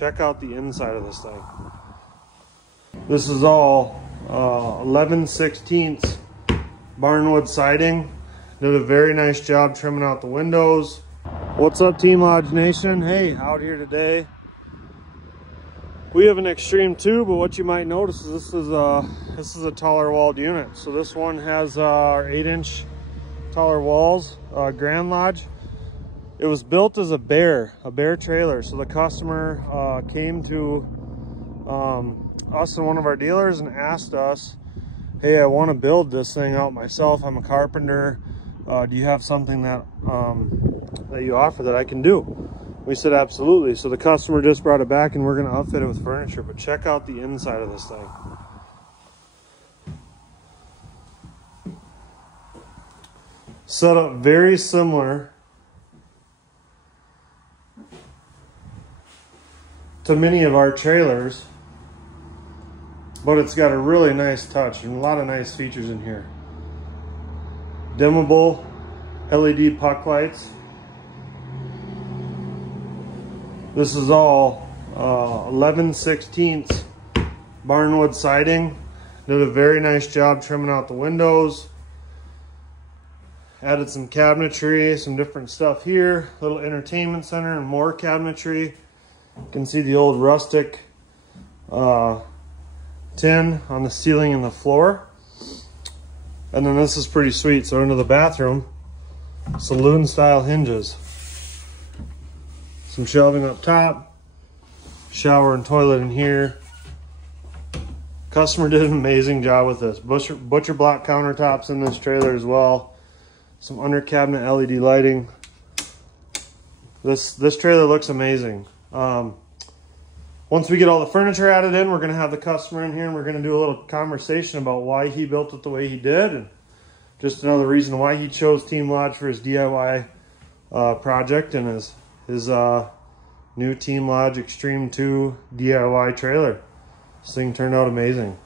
Check out the inside of this thing. This is all 11/16 Barnwood siding. Did a very nice job trimming out the windows. What's up, Team Lodge Nation? Hey, out here today. We have an Extreme 2, but what you might notice is this is a taller walled unit. So this one has our 8-inch taller walls, Grand Lodge. It was built as a bear trailer. So the customer came to us and one of our dealers and asked us, hey, I want to build this thing out myself. I'm a carpenter. Do you have something that that you offer that I can do? We said absolutely. So the customer just brought it back and we're going to outfit it with furniture. But check out the inside of this thing. Set up very similar to many of our trailers, but it's got a really nice touch and a lot of nice features in here. Dimmable LED puck lights. This is all 11/16 Barnwood siding. Did a very nice job trimming out the windows. Added some cabinetry, some different stuff here. Little entertainment center and more cabinetry. You can see the old Rustic tin on the ceiling and the floor. And then this is pretty sweet. So into the bathroom, saloon style hinges. Some shelving up top, shower and toilet in here. Customer did an amazing job with this. Butcher block countertops in this trailer as well. Some under cabinet LED lighting. This trailer looks amazing. Once we get all the furniture added in, we're gonna have the customer in here and we're gonna do a little conversation about why he built it the way he did, and just another reason why he chose Team Lodge for his DIY project and his new Team Lodge Extreme 2 DIY trailer. This thing turned out amazing.